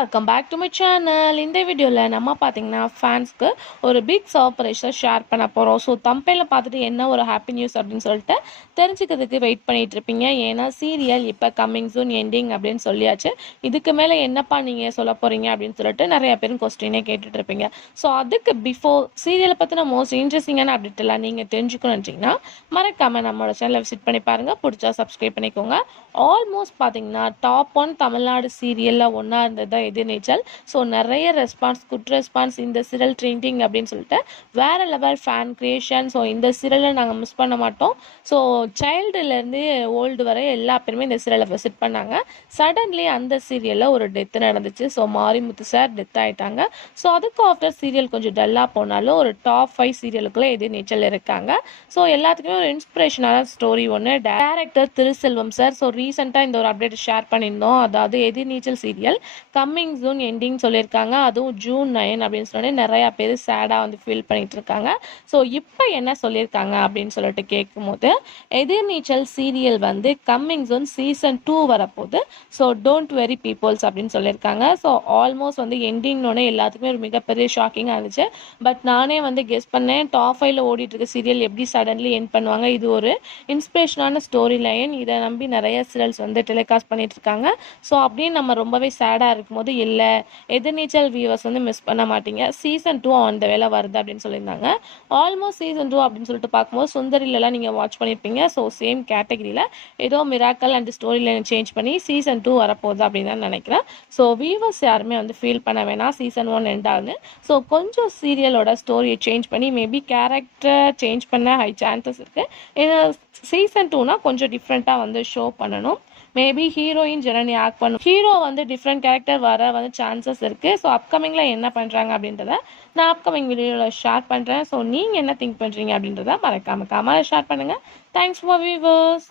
Welcome back to my channel. இந்த வீடியோவில் நம்ம பார்த்தீங்கன்னா ஃபேன்ஸ்க்கு ஒரு பிக் சர்ப்ரைஸை ஷேர் பண்ண போகிறோம். ஸோ தம்பையில் பார்த்துட்டு என்ன ஒரு ஹாப்பி நியூஸ் அப்படின்னு சொல்லிட்டு தெரிஞ்சுக்கிறதுக்கு வெயிட் பண்ணிட்டு இருப்பீங்க. ஏன்னா சீரியல் இப்போ கம்மிங் சூன் எண்டிங் அப்படின்னு சொல்லியாச்சு. இதுக்கு மேலே என்னப்பா நீங்கள் சொல்ல போகிறீங்க அப்படின்னு சொல்லிட்டு நிறைய பேரும் கொஸ்டினே கேட்டுட்டு இருப்பீங்க. ஸோ அதுக்கு பிஃபோர் சீரியலை பற்றின மோஸ்ட் இன்ட்ரெஸ்டிங்கான அப்டேட் எல்லாம் நீங்கள் தெரிஞ்சுக்கணும்னு மறக்காமல் நம்மளோட சேனலை விசிட் பண்ணி பாருங்கள். பிடிச்சா சப்ஸ்கிரைப் பண்ணிக்கோங்க. ஆல்மோஸ்ட் பார்த்தீங்கன்னா டாப் 1 தமிழ்நாடு சீரியலில் ஒன்றா இருந்தது தான் எதிர்நீச்சல். ஸோ நிறைய ரெஸ்பான்ஸ், குட் ரெஸ்பான்ஸ், இந்த சீரியல் ட்ரெண்டிங் அப்படின்னு சொல்லிட்டு வேறு லெவல் ஃபேன் கிரியேஷன். ஸோ இந்த சீரியலை நாங்கள் மிஸ் பண்ண மாட்டோம். ஸோ சைல்டுலேருந்து ஓல்டு வரை எல்லா பேருமே இந்த சீரியலை விசிட் பண்ணாங்க. சடன்லி அந்த சீரியலில் ஒரு டெத்து நடந்துச்சு. ஸோ மாரிமுத்து சார் டெத் ஆகிட்டாங்க. ஸோ அதுக்கு ஆஃப்டர் சீரியல் கொஞ்சம் டல்லாக போனாலும் ஒரு டாப் 5 சீரியலுக்குள்ளே எதிர்நீச்சல் இருக்காங்க. ஸோ எல்லாத்துக்குமே ஒரு இன்ஸ்பிரேஷனான ஸ்டோரி ஒன்று. Director Thiruselvam sir. ஸோ ரீசெண்டாக இந்த ஒரு அப்டேட் ஷேர் பண்ணியிருந்தோம். அதாவது எதிர்நீச்சல் சீரியல் கம்மிங் ஜூன் எண்டிங் சொல்லியிருக்காங்க. அதுவும் June 9 அப்படின்னு சொல்லி நிறையா பேர் சேடாக வந்து ஃபீல் பண்ணிட்டு இருக்காங்க. ஸோ இப்போ என்ன சொல்லியிருக்காங்க அப்படின்னு சொல்லிட்டு கேட்கும்போது, எதிர்நீச்சல் சீரியல் வந்து கம்மிங் ஜூன் சீசன் 2 வரப்போகுது. ஸோ டோன்ட் வெரி பீப்புள்ஸ் அப்படின்னு சொல்லியிருக்காங்க. ஸோ ஆல்மோஸ்ட் வந்து எண்டிங்னோட எல்லாத்துக்குமே ஒரு மிகப்பெரிய ஷாக்கிங்காக இருந்துச்சு. பட் நானே வந்து கெஸ் பண்ணேன், டாப் 5ல ஓடிட்டு இருக்க சீரியல் எப்படி சடன்லி எண்ட் பண்ணுவாங்க. இது ஒரு இன்ஸ்பிரேஷனான ஸ்டோரி லைன். இதை நம்பி நிறைய சீரியல்ஸ் வந்து டெலிகாஸ்ட் பண்ணிட்டு இருக்காங்க. ஸோ அப்படின்னு நம்ம ரொம்பவே சேடாக இருக்கும்போது, இல்லை எதிர்நீச்சல் வியூவர்ஸ் வந்து மிஸ் பண்ண மாட்டீங்க, சீசன் 2 அந்த வேலை வருது அப்படின்னு சொல்லியிருந்தாங்க. ஆல்மோஸ்ட் சீசன் 2 அப்படின்னு சொல்லிட்டு பார்க்கும்போது சுந்தரிலலாம் நீங்கள் வாட்ச் பண்ணியிருப்பீங்க. ஸோ சேம் கேட்டகரியில் ஏதோ miracle and story line change பண்ணி சீசன் 2 வரப்போகுது அப்படின்னு தான் நினைக்கிறேன். ஸோ வியூவர்ஸ் யாருமே வந்து ஃபீல் பண்ண வேணாம், சீசன் 1 எண்டாகுது. ஸோ கொஞ்சம் சீரியலோட ஸ்டோரியை சேஞ்ச் பண்ணி மேபி கேரக்டர் சேஞ்ச் பண்ண ஹை சான்சஸ் இருக்குது. ஏன்னா சீசன் 2னா கொஞ்சம் டிஃப்ரெண்ட்டாக வந்து ஷோ பண்ணணும். மேபி ஹீரோயின் ஜனனி ஆக்ட் பண்ணும், ஹீரோ வந்து டிஃப்ரெண்ட் கேரக்டர் வர வந்து சான்சஸ் இருக்குது. ஸோ அப்கமிங்கில் என்ன பண்ணுறாங்க அப்படின்றத நான் அப்கமிங் வீடியோவில் ஷேர் பண்ணுறேன். ஸோ நீங்கள் என்ன திங்க் பண்ணுறீங்க அப்படின்றத மறக்காம கமெண்ட்ல ஷேர் பண்ணுங்கள். Thanks for viewers.